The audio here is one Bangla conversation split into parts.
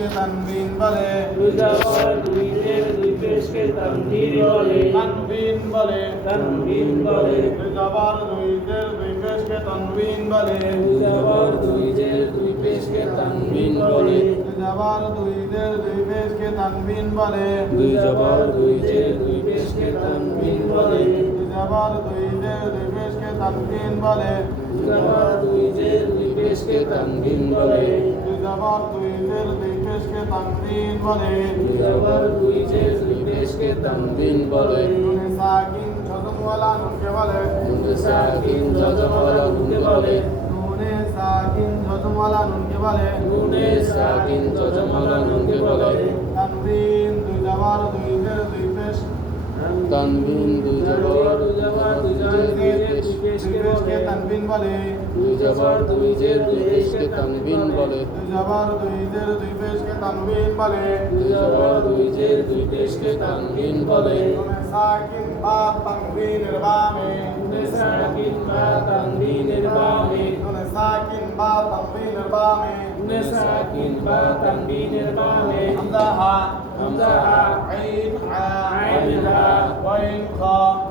পেশকে তানবিন বলে দুই জবর দুই জের দুই পেশকে তানবিন বলে তানবিন বলে তানবিন বলে দুই জবর দুই জের দুই পেশকে তানবিন বলে দুই জবর দুই জের দুই পেশকে তানবিন বলে দুই জবর দুই জের দুই পেশকে তানবিন বলে দুই জবর দুই জের দুই পেশকে তানবিন বলে দুই জবর দুই জের দুই পেশকে তানবিন বলে দুই জবর দুই জের দুই পেশকে তানবিন বলে দুই জবর দুই জের দুই পেশকে তানবিন বলে দুই জবর দুই জের দুই পেশকে তানবিন বলে নুনে সাকিন ছদমওয়ালা নুনকে বলে নুনে সাকিন জজমওয়ালা নুনকে বলে নুনে সাকিন ছদমওয়ালা নুনকে বলে নুনে সাকিন জজমওয়ালা নুনকে বলে তানবিন দুই জবর দুই জের দুই পেশ তানবিন দুই জবর দুই জবর দুই জের দুই পেশকে তানবিন বলে দুই জবর দুই জের দুই পেশকে তানবিন বলে দুই জবর দুই জের দুই পেশকে তানবিন বলে দুই জবর দুই জের দুই পেশকে তানবিন বলে নুনে সাকিন বা তানবিনের বামে নুনে সাকিন বা তানবিনের বামে নুনে সাকিন বা তানবিনের বামে নুনে সাকিন বা তানবিনের বামে হামজা হা হামজা হা আইন হা আইন হা ওয়াইন খ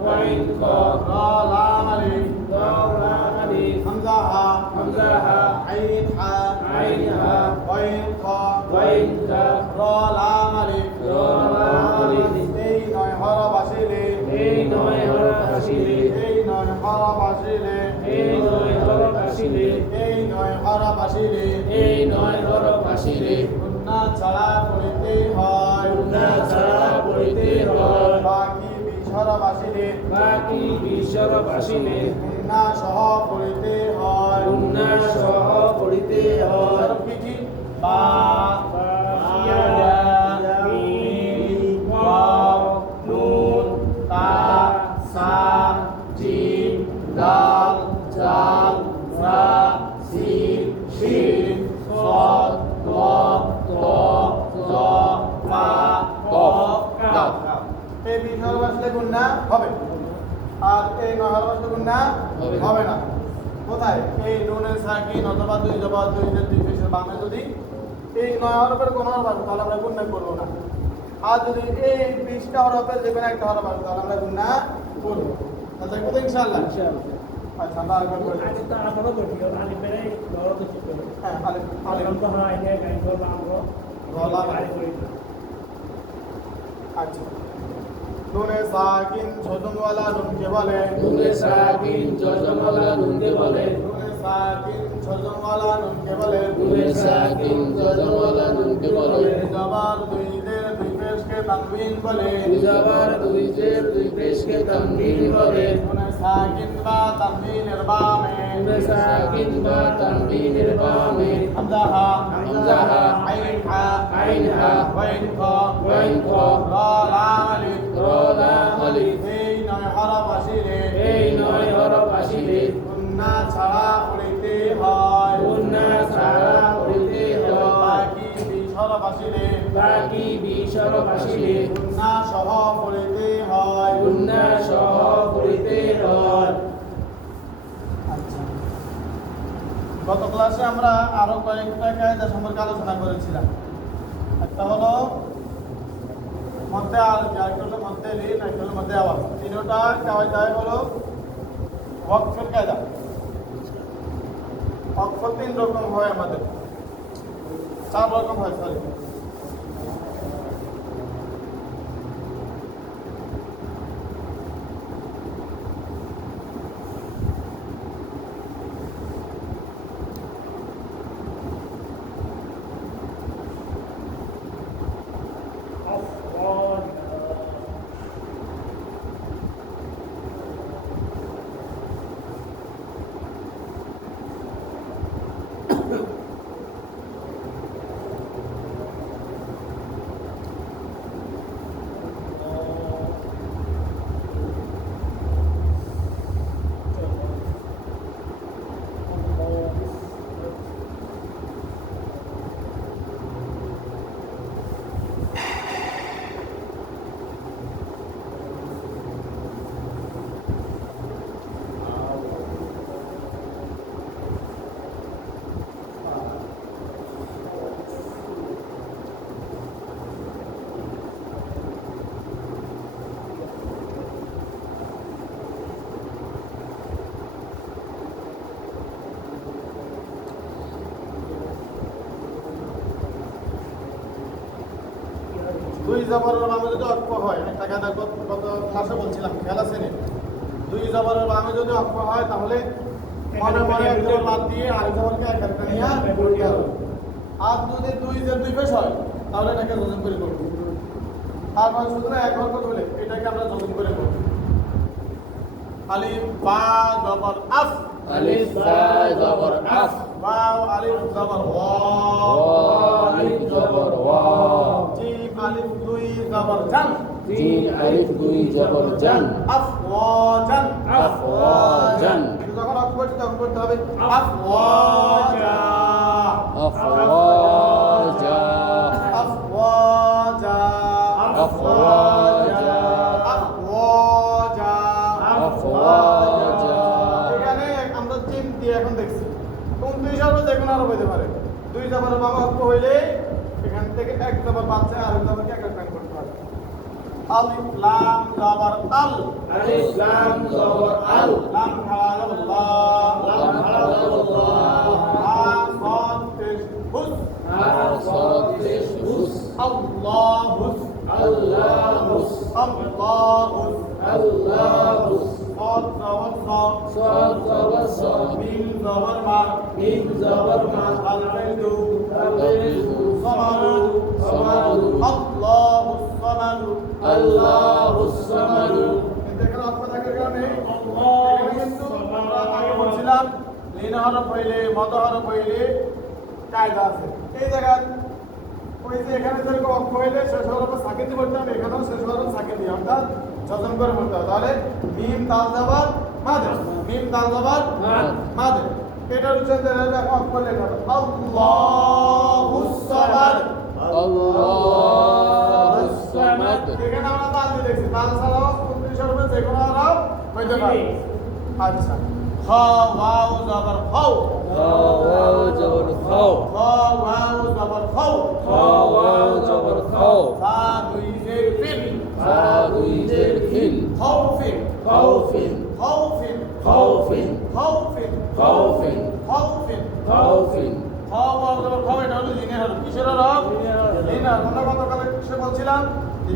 ওয়াইন খ রা লাম আলিফ দাও লাম আলিফ হামজা হা হামজা হা আইন হা আইন হা ওয়াইন খ ওয়াইন খা রা লাম আলিফ রা লাম আলিফ এই নয় হরফ আসিলে এই নয় হরফ আসিলে এই নয় হরফ আসিলে এই নয় হরফ আসিলে এই নয় হরফ আসিলে এই নয় হরফ আসিলে গুন্না ছাড়া পড়িতে হয় গুন্না ছাড়া পড়িতে হয় বাকি বিশ হরফ আসিলে বাকি বিশ হরফ আসিলে গুন্না সহ পড়িতে হয় গুন্না সহ পড়িতে হয় হরফ কি কি বা ইয়া মিম ওয়াও নুন তা সা জিম দাল জাল রা সিন শিন صاد ضاد طاء ظاء মা কফ কাফ এই বিশ হরফ আসলে গুন্না হবে আর এই নয় হরফ আসলে গুন্না হবে না কোথায় এই নুনের সাকিন অথবা দুই জবর দুই জের দুই পেশের বামে যদি এই নয় হরফের কোনো হরফ আসে তাহলে আমরা গুন্না করবো না আর যদি এই 20টা হরফের যে কোনো একটা হরফ আসে তাহলে আমরা গুন্না করবো আচ্ছা কত ইনশাআল্লাহ আচ্ছা আমরা আরেকবার করে আগে তো আমারও বলি আলি বেড়ে বড় কিছু করে হ্যাঁ আলিফ আলিফ আলিম তো হয় না গাই করব আমরা গলা বাড়ি করি না আচ্ছা নুনে সাকিন ছদমওয়ালা নুনকে বলে নুনে সাকিন জজমওয়ালা নুনকে বলে নুনে সাকিন ছদমওয়ালা নুনকে বলে নুনে সাকিন জজমওয়ালা নুনকে বলে জবর দুই জের দুই পেশকে তানবিন বলে দুই জবর দুই জের দুই পেশকে তানবিন বলে নুনে সাকিন বা তানবিনের বামে নুনে সাকিন বা তানবিনের বামে হামজা হা হামজা হা আইন হা আইন হা ওয়াইন খ ওয়াইন খ রা লাম আলিফ রা লাম আলিফ এই নয় হরফ আসিলে এই নয় হরফ আসিলে গুন্না ছাড়া পড়িতে হয় গুন্না ছাড়া পড়িতে হয় বাকি বিশ হরফ আসিলে বাকি বিশ হরফ আসিলে গুন্না সহ পড়িতে হয় গুন্না সহ পড়িতে হয় আচ্ছা গত ক্লাসে আমরা আরো কয়েকটা কায়দা সম্পর্কে আলোচনা করেছিলাম একটা হলো মধ্যে আর একটা হলো মধ্যে লিন একটা হলো মধ্যে আওয়াজ তিনটা কায়দায় হলো ওয়াকফের কায়দা ওয়াকফ তিন রকম হয় আমাদের চার রকম হয় সরি দুই জবরের বামে যদি অক্ষ হয়, একটা কথা গত ক্লাসে বলছিলাম, খেয়াল আছে নি? দুই জবরের বামে যদি অক্ষ হয় তাহলে মনে মনে এক জবর বাদ দিয়ে আরেক জবরকে এক একটা নিয়ে পড়তে হবে। আর যদি দুই যে দুই পেশ হয় তাহলে এটাকে যোজন করে করবো। তারপর শুধু এক বরকত হলে এটাকে আমরা যোজন করে করবো। আলিফ বা জবর আফ, আলিফ বা জবর আফ, واو ألف زبر ওয়া আলিফ জবর ওয়া, جيم ألف دوي زبر جن জিম আলিফ দুই জবর জান, أفواجا আফওয়াজান, যখন অক্ষর তখন করতে হবে أفواجا আফওয়াজা, أفواجا আফওয়াজা, أفواجا আফওয়াজা। এখানে আমরা চিন দিয়ে এখন দেখছি 29 হবে, যে কোনো আরো হইতে পারে। দুই জবরের বামে অক্ষ হইলে এখান থেকে এক জবর বাচ্চা আর এক জবরকে এক লাইন করতে হবে। আলিফ লাম জবর আল, আলিফ লাম জবর আল, লাম খাড়া জবর লা, লাম খাড়া জবর লা, হা সাদ পেশ হুস, হা সাদ পেশ হুস, আল্লাহুস, আল্লাহুস, আল্লাহুস, আল্লাহুস, সাদ জবর সা, সাদ জবর সা, মিম জবর মা, মিম জবর মা, আল ফেদু, তাবিদু, সামাদু, সামাদু, আল্লাহুস সামাদু, আল্লাহুস সামাদু। কিন্তু এখানে অর্থ থাকার কারণে আল্লাহুস এখানে কিন্তু আমরা আগে বলছিলাম লিন হরফ হইলে মদ হরফ হইলে কায়দা আছে। এই জায়গায় ওই যে এখানে যেরকম অক্ষ হইলে শেষ হরফে সাকিন দিয়ে পড়তে হবে, এখানেও শেষ হরফে সাকিন দিয়ে অর্থাৎ যতন করে পড়তে হবে। তাহলে মিম তাল জাবার মাদে, মিম তাল জাবার মাদে, এটার উচ্চারণ হবে অক্ষ লেখা হবে আল্লাহুস সামাদ। আল্লাহুস সামাদ, এখানে আমরা তাল দিয়ে দেখছি, তাল ছাড়াও 29 হরফে যে কোনো আরব হইতে পারে। আচ্ছা, খ ওয়াও জবর খাও, খা ওয়াও জবর খাও, খ ওয়াও জবর খাও, খা ওয়াও জবর খাও, ফা দুই জের ফিল, ফা দুই জের ফিল, খাউফিন, খাউফিন, খাউফিন, খাউফিন, খাউফিন, খাউফিন, খাউফিন, খাউফিন, খ ওয়াও জবর খাও, এটা হলো লিনের হরফ। কিসের হরফ? লিনের। আমরা গতকাল কিসে বলছিলাম?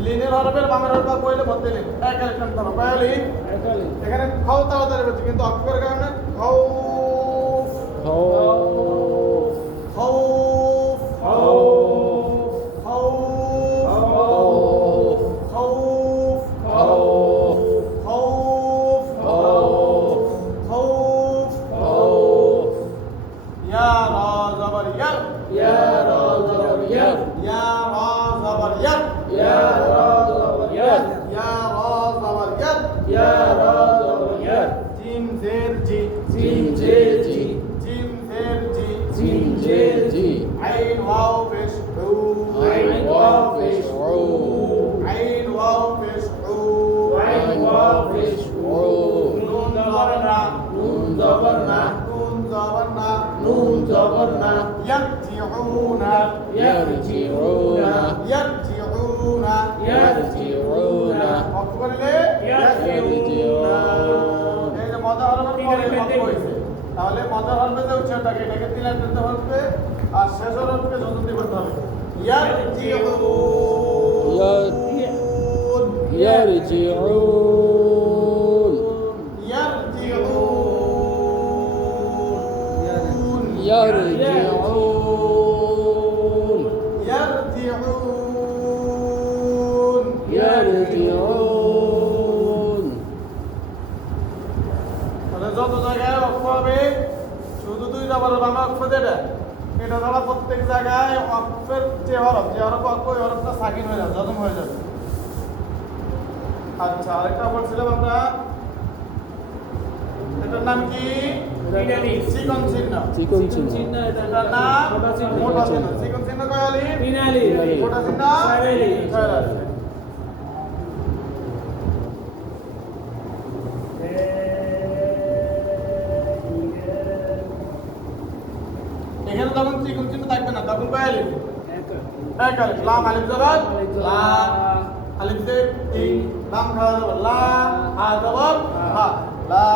লিনের হরফের বামের হরফ কইলে বলতে লিন এক এক টান করো, কয় লিন? একালি, এখানে খাও তাড়াতাড়ি হচ্ছে কিন্তু অক্ষরের কারণে খাউফ, খাউফ, খাউফ, খাউফ, খাউফ, খাউফ, খাউফ, খাউফ, খাউফ, খাউফ, খাউফ, খাউফ, ইয়া রা জবর ইয়া, ইয়া রা জবর ইয়া, ইয়া রা জবর ইয়া, ইয়া রা জবর ইয়া, ইয়া রা জবর ইয়া, ইয়া রা জবর ইয়া, জিম জের জি, জিম জের জি, জিম জের জি, জিম জের জি, আইন ওয়াও পেশ উ, আইন ওয়াও পেশ উ, আইন ওয়াও পেশ উ, আইন ওয়াও পেশ উ, নুন জবর না, নুন জবর না, নুন জবর না, নুন জবর না, ইয়ারজিউনা, ইয়ারজিউনা, ইয়ারজিউনা, ইয়ারজিউনা, অক্ষ করলে ইয়ারজিউনা। এই যে মজা হরফের পরে অক্ষ হয়েছে, তাহলে মজা হরফে যে উচ্চারণটাকে এটাকে 3 লাইন করতে হবে আর শেষ হরফকে যতন দিয়ে করতে হবে। ইয়ারজিউন, ইয়ারজিউন, ইয়ারজিউন, ইয়ারজিউন, ইয়ারজিউন। ইয়ারজিউন। তাহলে যত জায়গায় অক্ষ হবে শুধু দুই জবরের বামে অক্ষ যেটা, এটা দ্বারা প্রত্যেক জায়গায় অক্ষের যে হরফ অক্ষ ওই হরফটা সাকিন হয়ে যাবে, যতন হয়ে যাবে। আচ্ছা, আরেকটা বলছিলাম আমরা, এটার নাম কি? চিকন চিহ্ন। চিকন চিহ্ন, চিহ্ন এটার নাম মোটা চিহ্ন, মোটা চিহ্ন। চিকন চিহ্ন কয় আলিফ? তিনালি, মোটা চিহ্ন চার আলিফ। 6 আলিফ। এখানে তখন চিকন চিহ্ন থাকবে না, তখন কয় আলিফ? এক আলিফ। লাম আলিফ জবর লা, আলিফ জের ই, লাম খাড়া জবর লা, হা জবর হা, লা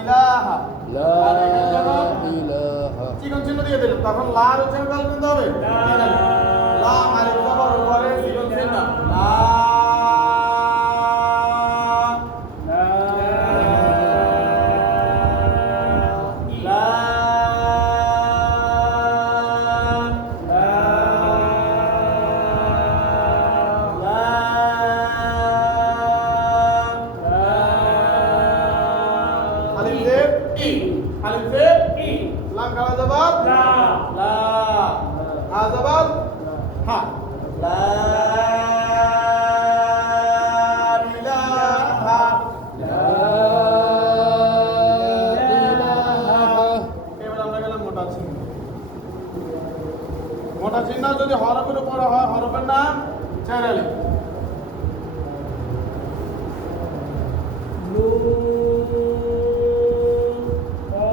ইলাহা। লা আর এখানে জবর ইলাহা, চিকন চিহ্ন দিয়ে দিলাম, তখন লার উচ্চারণ কাল কিন্তু হবে লা। লাম আলিফ জবর উপরে চিকন চিহ্ন লা, লা ইলাহা এবার আমরা গেলাম মোটা চিহ্ন। মোটা চিহ্ন যদি হরফের উপরে হয় হরফের নাম চারালি।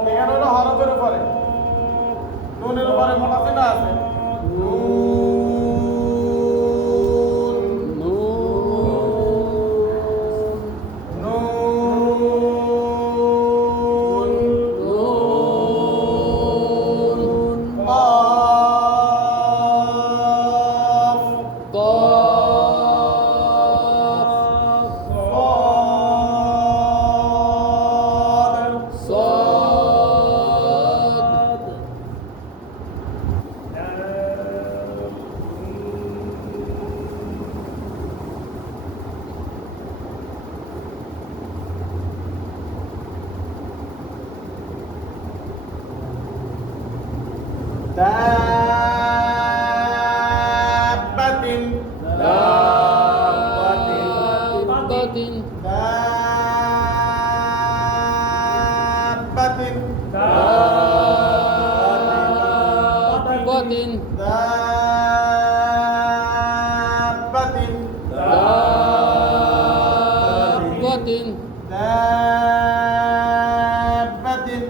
এখানে হলো হরফের উপরে, নুনের উপরে মোটা চিহ্ন আছে। Dabbatin Dabbatin Dabbatin Dabbatin Dabbatin Dabbatin Dabbatin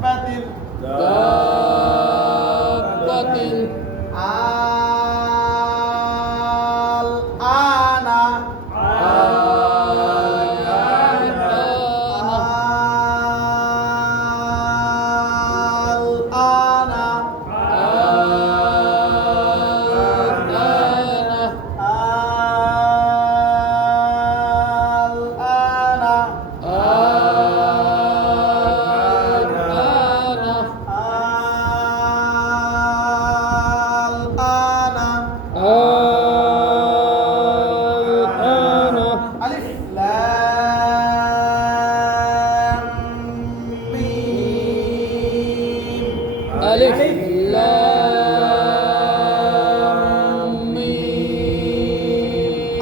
Dabbatin Dabbatin Al-ana ألف لام ميم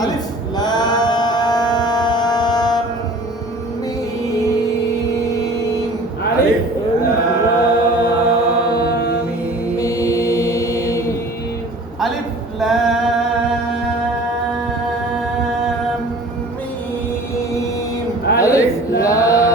ألف لام ميم ألف لام ميم ألف لام ميم ألف لام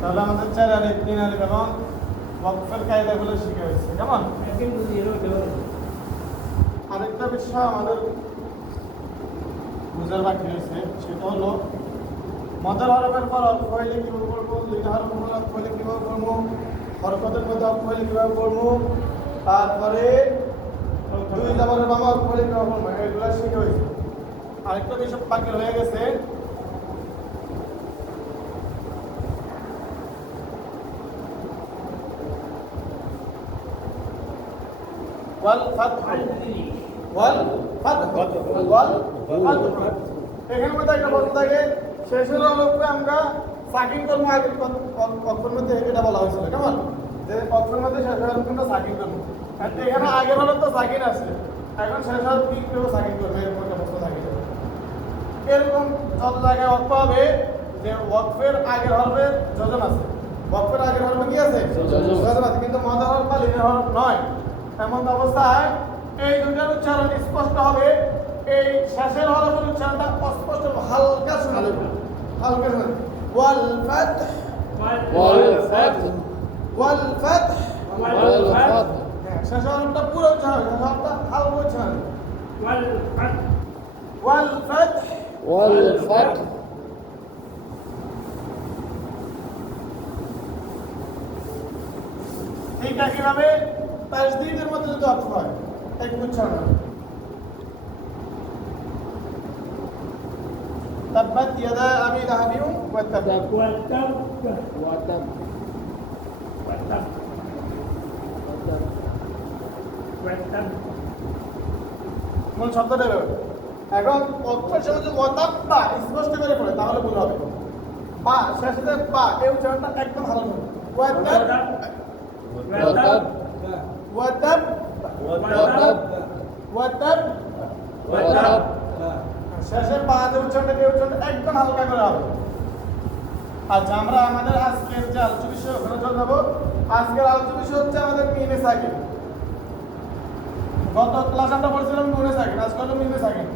তাহলে আমাদের 4 আলিফ 3 আলিফ এবং ওয়াকফের কায়দাগুলো শিখে হয়েছে। কেমন? আরেকটা বিষয় আমাদের বুঝার বাকি রয়েছে, সেটা হলো মদের হরফের পর অক্ষ হইলে কীভাবে পড়বো, দুইটা হরফের পর অক্ষ হইলে কীভাবে পড়বো, হরকতের মধ্যে অক্ষ হইলে কীভাবে পড়বো, তারপরে দুই জামানের বামা অক্ষ হইলে কীভাবে পড়বো, এগুলো শিখে হয়েছে। আরেকটা বিষয় বাকি হয়ে গেছে, এখানে মধ্যে একটা বস্তু থাকে, শেষের হরফে আমরা সাকিন করবো। আগের অক্ষর মধ্যে এটা বলা হয়েছিল, কেমন যে অক্ষর মধ্যে শেষের হরফ আমরা সাকিন করবো। এখানে আগের হরফ তো সাকিন আছে, এখন শেষ হরফ কি কেউ সাকিন করবে, এরকম একটা বস্তু থাকে। এরকম যত জায়গায় ওয়াকফ হবে যে ওয়াকফের আগের হরফে যোজন আছে, ওয়াকফের আগের হরফে কি আছে, যোজন আছে, কিন্তু মাদার হরফ বা লিনের হরফ নয়। এমন অবস্থায় এই দুটার উচ্চারণ স্পষ্ট হবে, এই শেষের হরফের উচ্চারণটা অস্পষ্ট, হালকা শোনা যাবে, হালকা করে ওয়াল ফাতহ والفتح ওয়াল ফাতহ والفتح হ্যাঁ শেষ হরফটা পুরো উচ্চারণ শেষ হরফটা হালকা উচ্চারণ ওয়াল ফাতহ والفتح ঠিক একইভাবে তাসদীদের মধ্যে যদি অর্থ হয় এক উচ্চারণ তাব্বাত ইয়াদা আবি লাহাবি ওয়া তাব وتب মূল শব্দটা বেরোবে এখন অক্ষর শেষে যদি ওয়াতাব্বা স্পষ্ট করে পড়ে তাহলে ভুল হবে বা শেষে বা এই উচ্চারণটা একদম ভালো হবে ওয়াতাব وتب ওয়াতাব وتب ওয়াতাব وتب শেষের বাদে উচ্চারণটা এই উচ্চারণটা একদম হালকা করে হবে আচ্ছা আমরা আমাদের আজকের যে আলোচ্য বিষয় ওখানে চলে যাবো আজকের আলোচ্য বিষয় হচ্ছে আমাদের মিনে সাকিন গত ক্লাস আমরা পড়ছিলাম নুনে সাকিন আজকে হলো মিনে সাকিন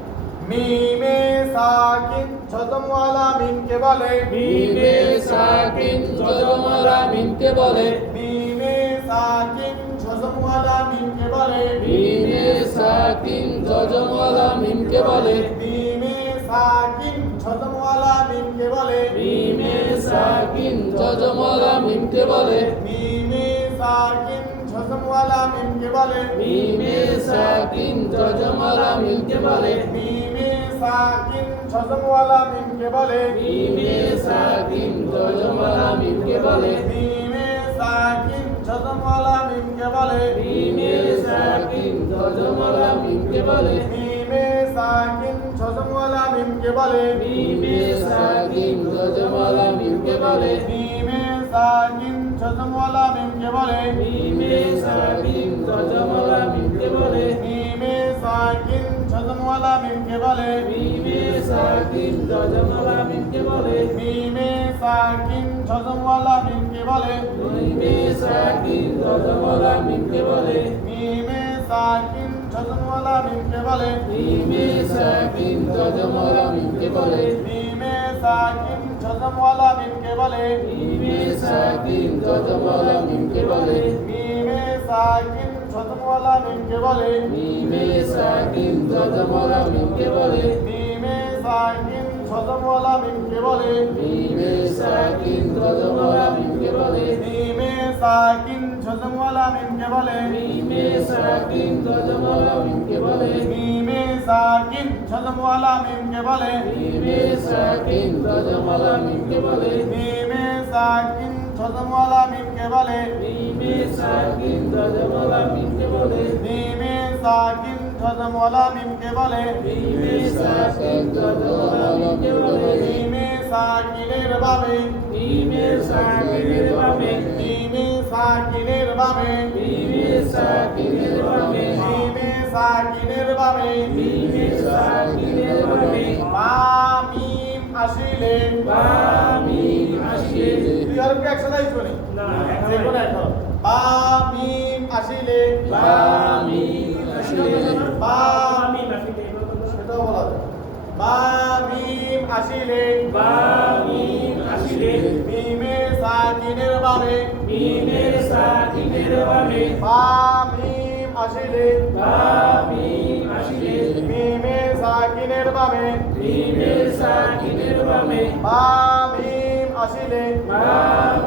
মিমে সাকিন ছদমওয়ালা মিমকে বলে মিমে সাকিন জজমওয়ালা মিমকে বলে মিমে সাকিন ছদমওয়ালা মিমকে বলে মিমে সাকিন জজমওয়ালা মিমকে বলে মিমে সাকিন ছদমওয়ালা মিমকে বলে মিমে সাকিন জজমওয়ালা মিমকে বলে মিমে সাকিন ছদমওয়ালা মিমকে বলে মিমে সাকিন জজমওয়ালা মিমকে বলে মিমে সাকিন ছদমওয়ালা মিমকে বলে মিমে সাকিন জজমওয়ালা মিমকে বলে মিমে সাকিন ছদমওয়ালা মিমকে বলে মিমে সাকিন জজমওয়ালা মিমকে বলে মিমে সাকিন ছদমওয়ালা মিমকে বলে মিমে সাকিন জজমওয়ালা মিমকে বলে মিমে সাকিন ছদমওয়ালা মিমকে বলে মিমে সাকিন জজমওয়ালা মিমকে বলে মিমে সাকিন ছদমওয়ালা মিমকে বলে মিমে সাকিন জজমওয়ালা মিমকে বলে মিমে সাকিন ছদমওয়ালা মিমকে বলে মিমে সাকিন জজমওয়ালা মিমকে বলে মিমে সাকিন ছদমওয়ালা মিমকে বলে মিমে সাকিন জজমওয়ালা মিমকে বলে মিমে সাকিন ছদমওয়ালা মিমকে বলে মিমে সাকিন জজমওয়ালা মিমকে বলে মিমে সাকিন ছদমওয়ালা মিমকে বলে মিমে সাকিন জজমওয়ালা মিমকে বলে মিমে সাকিন ছদমওয়ালা মিমকে বলে মিমে সাকিন জজমওয়ালা মিমকে বলে মিমে সাকিন ছদমওয়ালা মিমকে বলে মিমে সাকিন জজমওয়ালা মিমকে বলে মিমে সাকিন ছদমওয়ালা মিমকে বলে মিমে সাকিন জজমওয়ালা মিমকে বলে মিমে সাকিন ছদমওয়ালা মিমকে বলে মিমে সাকিন জজমওয়ালা মিমকে বলে মিমে সাকিন ছদমওয়ালা মিমকে বলে মিমে সাকিন জজমওয়ালা মিমকে বলে মিমে সাকিনের বামে মিমে সাকিনের বামে মিমে সাকিনের বামে মিমে সাকিনের বামে মিমে সাকিনের বামে মিমে সাকিনের বামে বা মিম আসিলে বা মিম আসিলে দুই হরফকে একসাথে শুনি যে কোনো এক হরফ বা মিম আসিলে বা মিম আসিলে বা সেটাও বলা যায় বা মিম আসিলে বা মিম আসিলে মিমে সাকিনের বামে মিমে সাকিনের বামে বা মিম আসিলে বা মিম আসিলে মিমে সাকিনের বামে মিমে সাকিনের বামে বা মিম আসিলে বা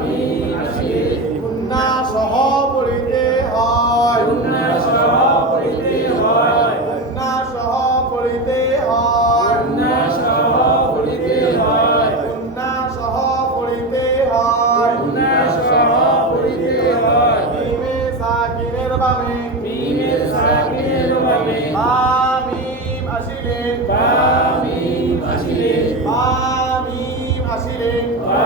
মিম আসিলে গুন্না সহ পড়িতে হয় গুন্না সহ পড়িতে হয় গুন্না সহ পড়িতে হয় গুন্না সহ পড়িতে হয় গুন্না সহ পড়িতে হয় গুন্না সহ পড়িতে হয় মিমে সাকিনের বামে মিমে সাকিনের বামে বা মিম আসিলে বা মিম আসিলে বা মিম আসিলে বা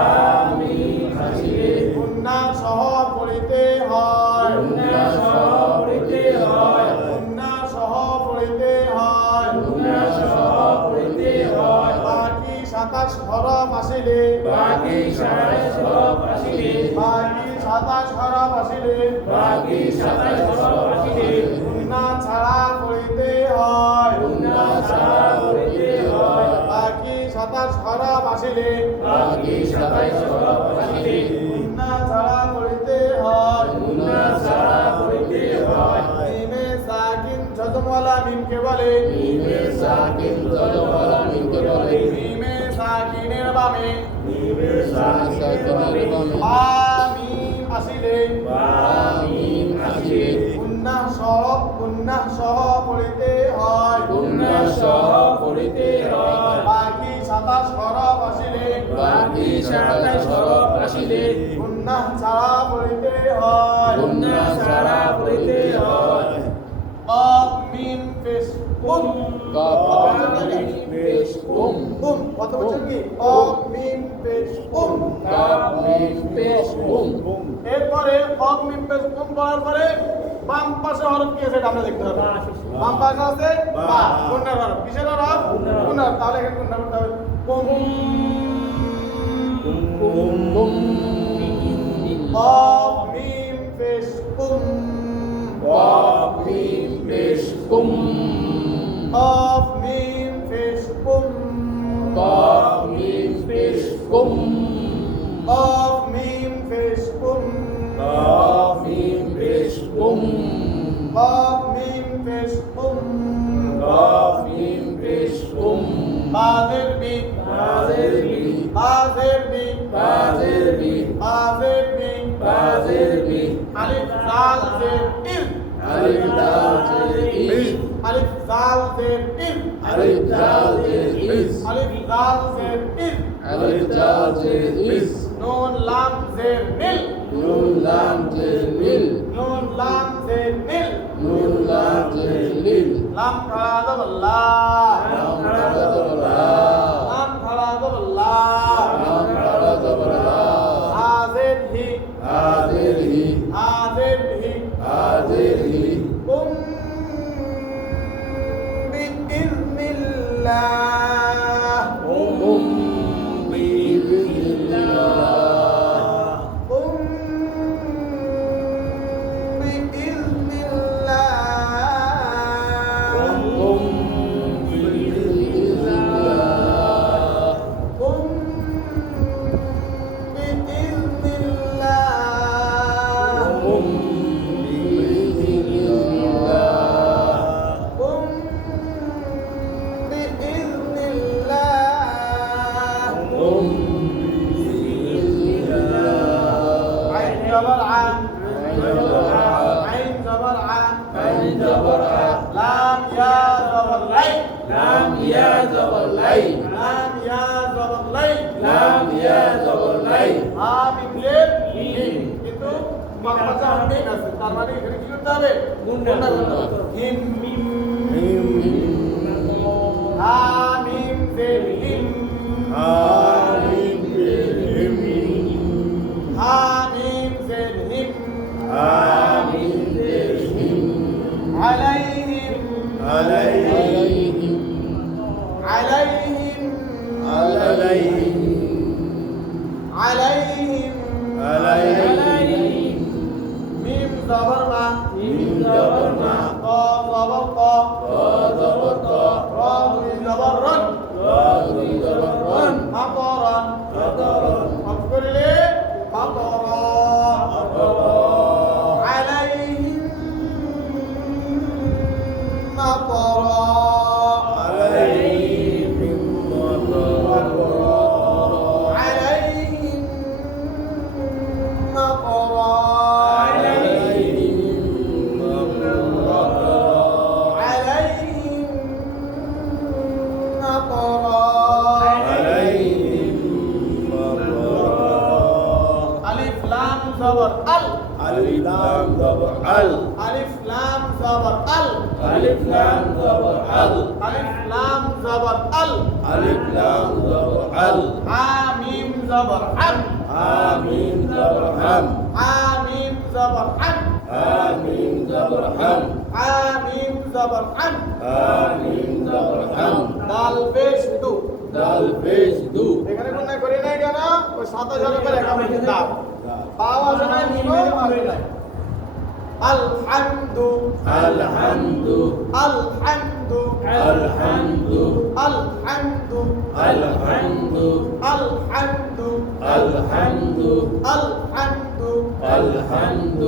মিম আসিলে গুন্না সহ পড়িতে হয় গুন্না সহ পড়িতে হয় গুন্না সহ পড়িতে হয় গুন্না সহ পড়িতে হয় বাকি 27 হরফ আসিলে বাকি 27 হরফ আসিলে বাকি 27 হরফ আসিলে বাকি 27 হরফ আসিলে গুন্না ছাড়া পড়িতে হয় গুন্না ছাড়া পড়িতে হয় বাকি 27 সাতাশ হরফ আসিলে বাকি 27 হরফ আসিলে গুন্না ছাড়া পড়িতে হয় গুন্না ছাড়া পড়িতে হয় মিমে সাকিন যজমওয়ালা মিমকে বলে মিমে সাকিন যজমওয়ালা মিমকে বলে মিমে সাকিনের বামে সাকিনের বামে বা মিম আসিলে মিম আসিলে গুন্না সহ পড়িতে হয় গুন্না সহ পড়িতে হয় বাকি 27 হরফ আসিলে বাকি 27 হরফ আসিলে গুন্না ছাড়া পড়িতে হয় গুন্না ছাড়া পড়িতে হয় কফ মিম পেশ উম কাফ মিম পেশ উম কত বছর কি কফ মিম পেশ কাফ মিম পেশ উম এরপরে কফ মিম পেশ পড়ার পরে বাম পাশে হরফ কি আছে এটা আমরা দেখতে হবে বাম পাশে আছে বা গুন্নার হরফ কিসের হরফ গুন্নার তাহলে এখানে গুন্না করতে হবে উম কফ মিম পেশ কাফ মিম পেশ উম কফ মিম পেশ কাফ মিম পেশ উম কফ মিম পেশ কাফ মিম পেশ উম কফ মিম পেশ কাফ মিম পেশ উম বাজের বি বাজের বি বাজের বি বাজের বি বাজের বি বাজের বি আলিফ জাল জের ইল আলিফ দাল জের ইস আলিফ জাল জের ইল আলিফ দাল জের ইস আলিফ জাল জের ইল আলিফ দাল জের ইস নুন লাম জের নিল নুন লাম জের নিল নুন লাম জের নিল নুন লাম জের নিল লাম খাড়া দব লা লাম খাড়া দব লা লাম খাড়া দব লা লাম খাড়া দব লা আজের হি আজের হি আজের হি আজের হি বিইذنিল্লাহ বিইذনিল্লাহ লাম ইয়া জবর লাই লাম ইয়া জবর লাই কিন্তু বাংলাটা অনেক আছে তার মানে এখানে কি করতে হবে গুণনা করতে হবে হিম মিম হা মিম জের হিম হা মিম জের হিম عليهم عليهم عليهم عليهم عليهم عليهم ميم زبر ما ميم زبر ما قاف زبر قا قا زبر قا را زبر رن را زبر رن مطرا مطرا مذكر لي مطرا عليهم مطرا عليهم مطرا عليهم مطرا عليهم مطرا عليهم مطرا عليهم مطرا ألف لام زبر ال ألف لام زبر ال ألف لام زبر ال ألف لام زبر ال ألف لام زبر ال ألف لام زبر ال حاميم زبر حم حاميم زبر حم حاميم زبر حم حاميم زبر حم حاميم زبر حم حاميم زبر حم দাল পেশ দু دال পেশ দু এখানে কোন নাই করে নাই কেন ওই 27 করে লেখা হয়েছে দাল পাওয়া যায় না নিনো পাবে না আলহামদু الحمد আলহামদু الحمد الحمد الحمد الحمد الحمد الحمد الحمد الحمد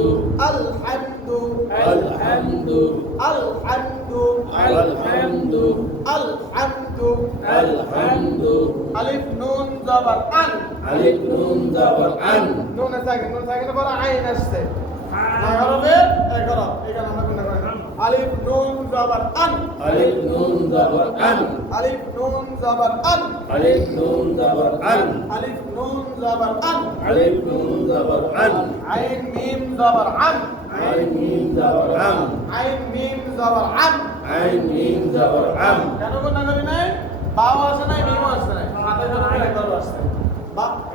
الحمد الحمد الحمد الحمد الحمد ألف نون زبر أن ألف نون زبر أن نون ساكن পরে আইন আসছে এগারোবের এগারো এখানে আমরা গুণা করি আলিফ নুন জবর আন ألف نون زبر أن আলিফ নুন জবর আন ألف نون زبر أن আলিফ নুন জবর আন ألف نون زبر أن আইন মিম জবর আন عين ميم زبر أم আইন মিম জবর আন عين ميم زبر أم কেন গুণা করি নাই বাও আসে নাই মিম আসে নাই সাথে সাথে এগারো আসছে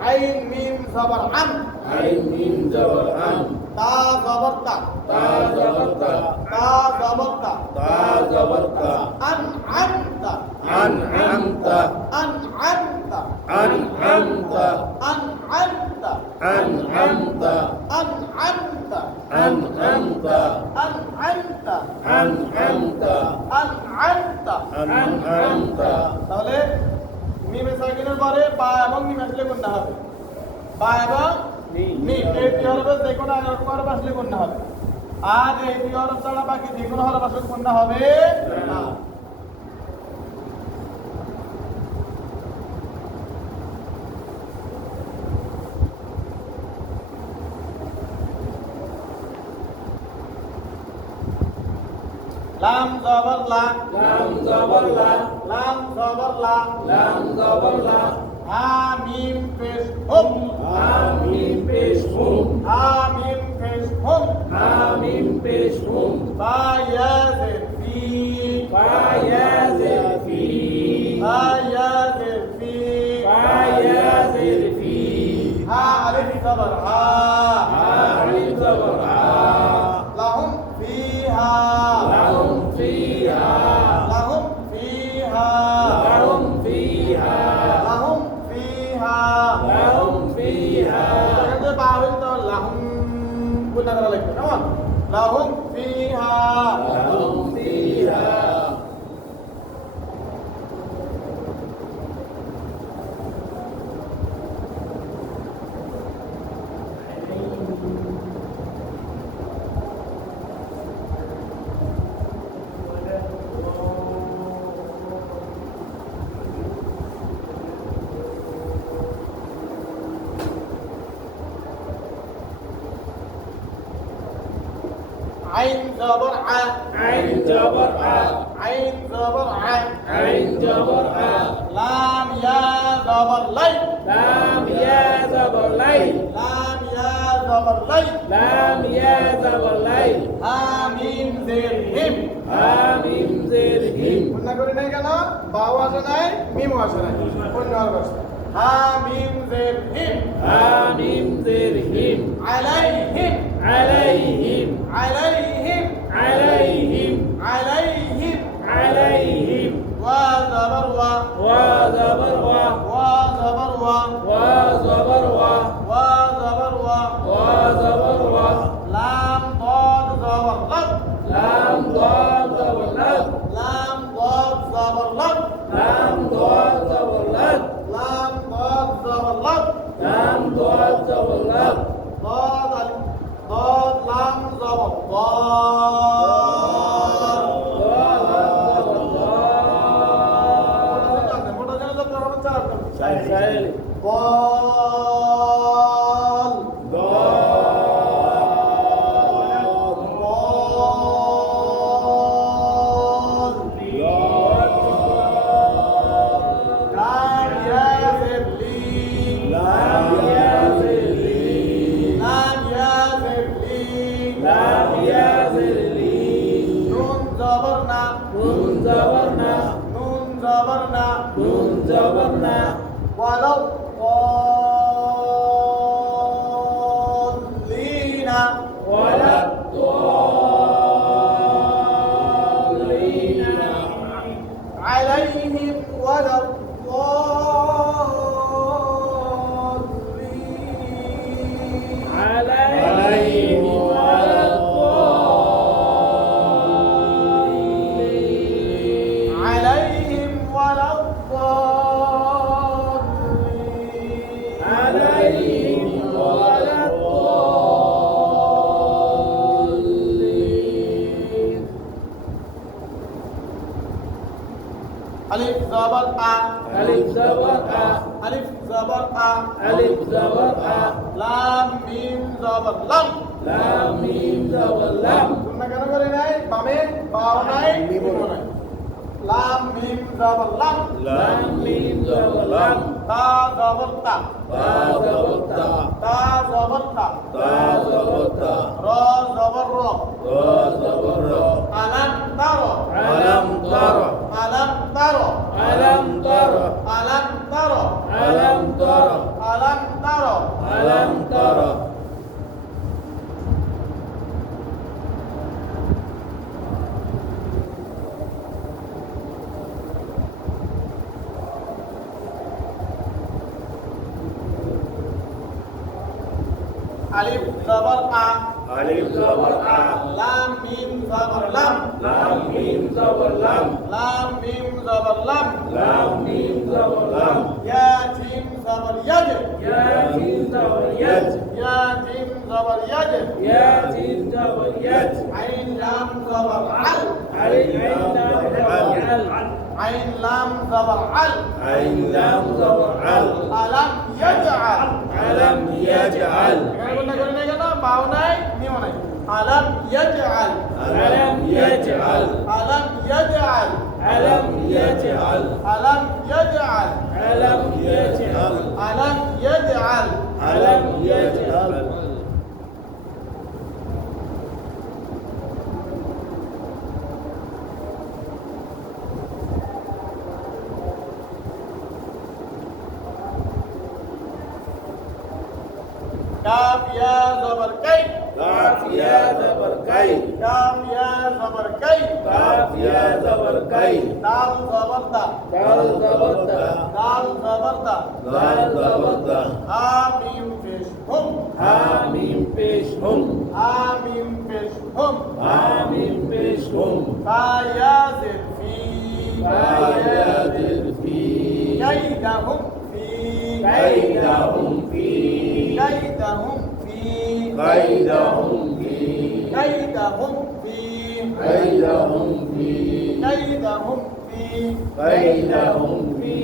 আইন মিম জবর আন عين ميم زبر أم তা জবর তা تا زبر تا তা জবর তা تا زبر تا আন আনতা أنعمت أنعمت أنعمت أنعمت أنعمت أنعمت أنعمت أنعمت أنعمت أنعمت أنعمت তাহলে মিমে সাকিনের পরে বা এবং মিম আসলে গুণনা হবে বা এবং মিম এই দুই হরফে যে কোনো এক হরফ আসলে গুণনা হবে আর এই দুই হরফ ছাড়া বাকি যে কোনো হরফ আসলে গুণনা হবে না লাম জবর লা لام زبر لا লাম জবর লা لام زبر لا হা মিম পেশ হুম حميم পেশ হুম হা মিম পেশ হুম حميم পেশ হুম বা ইয়া জে ফি فيازر في বা ইয়া জে ফি فيازر في হা আলিফ জবর হা عين زبر লাহুম ফিহা لهم فيها লাহুম ফিহা لهم فيها লাহুম ফিহা لهم فيها এখানে বা হইল তো লাহুম গুণা করা লাগবে কেমন লাহুম ফিহা لهم فيها আইন জবর আ عين جبر আইন জবর আ عين جبر লাম ইয়া জবর লাই لام يا زبر ليل লাম ইয়া জবর লাই لام يا زبر ليل হা মিম জের হিম حميم زر هم গুণা করি নাই কেন বাও আসে নাই মিমও আসে নাই অন্য আর বসে হা মিম জের হিম حميم زر هم আলাইহিম عليهم আলাইহিম عليهم আলাইহিম عليهم ওয়া জবর ওয়া وزبر ওয়া জবর ওয়া وزبر ওয়া জবর ওয়া وزبر লাম ضاد জবর লাম لام ضاد زبر لد লাম ضاد জবর লাম لام ضاد زبر لد লাম ضاد জবর লাম لام ضاد زبر لد ضاد আলিফ ضاد লাম জবর ضاد মোটা জানা তো প্রথম চার سهل ضال ضال لام ياسر لي لام ياسر لي لام ياسر لي لام ياسر لي نون زبرنا نون زبرنا نون زبرنا نون زبرنا ولو الضالين ولا الضالين عليهم ولا الضالين عليهم ولا الضالين জবর আ লাম মিম জবর লাম লাম মিম জবর লাম তোমরা কেন করে নাই বামে বাও নাই মিমও নাই লাম মিম জবর লাম লাম মিম জবর লাম তা জবর তা তা জবর তা তা জবর তা তা জবর তা র জবর র র জবর র আলাম তার আলাম তার আলাম তার আলাম তার আলাম তার আলাম তার আলাম তার আলাম তার আলিফ জবর আ আলিফ জবর আ লাম মিম জবর লাম লাম মিম জবর লাম লাম মিম জবর লাম লাম মিম জবর লাম ইয়া জিম জবর ইয়াজ ইয়া জিম জবর ইয়াজ ইয়া জিম জবর ইয়াজ ইয়া জিম জবর ইয়াজ আইন লাম জবর আল আইন লাম জবর আল আইন লাম জবর আল আইন লাম জবর আল আলাম ইয়াজআল আলাম ইয়াজআল এখানে কোনটা করে নাই কেন বাও নাই মিমও নাই আলাম ইয়াজআল আলাম ইয়াজআল আলাম ইয়াজআল আলাম ইয়াজআল আলাম ইয়াজআল আলাম ইয়াজআল আলাম ইয়াজআল আলাম ইয়াজআল কাফ ইয়া জবর কাই কাফ ইয়া জবর কাই কাফ ইয়া জবর কাই কাফ ইয়া জবর কাই দাল জবর দা দাল জবর দা দাল জবর দা দাল জবর দা হা মিম পেশ হুম হা মিম পেশ হুম হা মিম পেশ হুম হা মিম পেশ হুম ফা ইয়া জির ফি ফা ইয়া জির ফি কাইদাহুম ফি কাইদাহুম ফি কাইদাহুম ফি কাইদাহুম ফি কাইদাহুম ফি কাইদাহুম ফি কাইদাহুম ফি কাইদাহুম ফি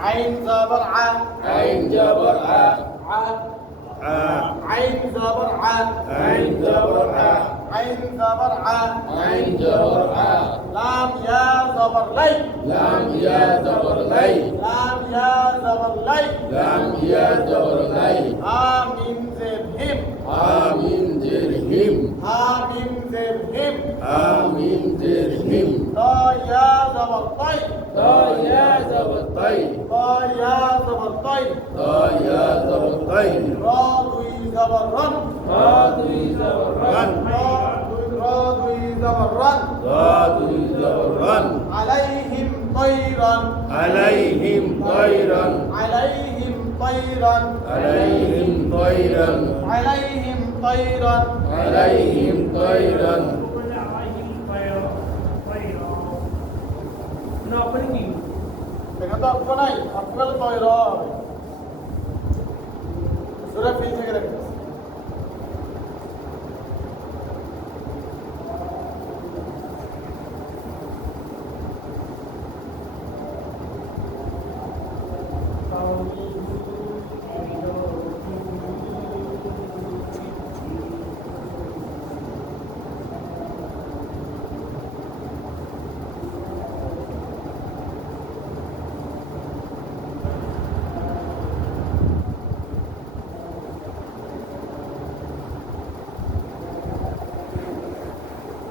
عين زبر ع আইন জবর আ ع আ عين زبر ع আইন জবর আ عين زبر ع আইন জবর আ لام يا زبر لي লাম ইয়া জবর লাই لام يا زبر لي লাম ইয়া জবর লাই آمين زر هم আমিন জের হিম آمين زر هم আমিন জের হিম طا يا زبر طي তা ইয়া জবর তাই طا يا زبر طي তা ইয়া জবর তাই را دوي زبر رن তা দুই জবর রান را دوي زبر رن তা দুই জবর রান عليهم طيرا আলাইহিম তাইরান عليهم طيرا আলাইহিম তাইরান عليهم طيرا আলাইহিম তাইরান এখানে তো অক্ষ নাই অক্ষ গেলে তৈর হবে সুরা ফিল থেকে রেখে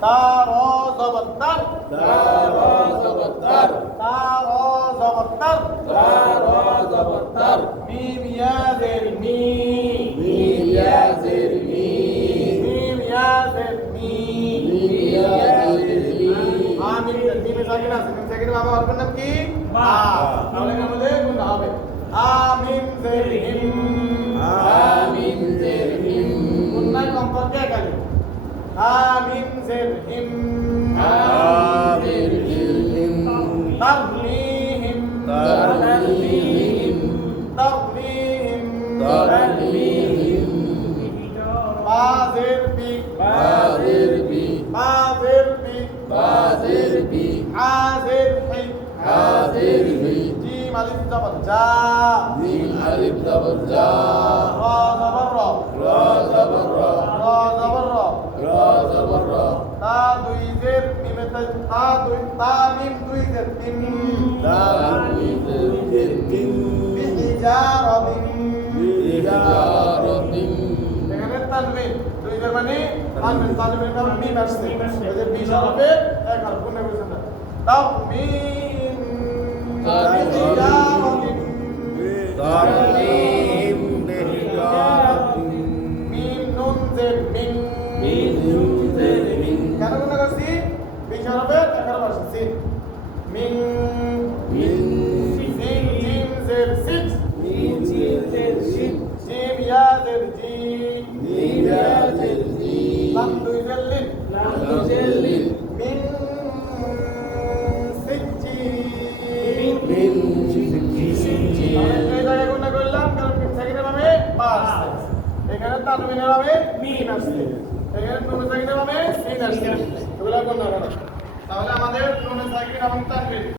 تارا زبطر তারা জবতার تارا زبطر তারা জবতার ميم يا ذر ميم মিম ইয়া জের মি ميم يا ذر ميم মিম ইয়া জের মি আমিন মিমে সাকিন আছে মিম সাকিন বাবা অর্থের নাম কি বা তাহলে এর মধ্যে গুণ হবে আমিন ذر হিম আমিন জের হিম গুণনা সম্পর্কে একালি আমিন ذر হিম আমিন জের হিম ترميهم ترميهم ترميهم ترميهم بازر بي بادر بي بازر بي بادر بي حازر حي حاضر بي جيم ألف زبر جا جيم ألف زبر جا را زبر را را زبر را را زبر را را زبر را تا দুই জের মিমে তা দুই তা মিম দুই জের তিন বিহিজারাতিন এখানে তানবিন দুই জের মানে তানবিনের কারণে মিম আসছে এই যে বি হরফে এক হরফ গুণে বুঝছেন না তামিম বিহিজারাতিন মিম নুন জের মিন কেন গুণে করছি বি হরফে এক হরফ আসছে মিন সিন জিম জের সিক্স জিম ইয়া জের জি লাম দুই জের লিন মিন সিজি এই জায়গায় গুণা করলাম কারণ সেকেন্ডের ভাবে বা আসছে এখানে তানবিনের ভাবে মিন আসছে এখানে নুন সাকিনের ভাবে সিন আসছে এগুলা গুণা করো তাহলে আমাদের নুন সাকিন এবং তানবিন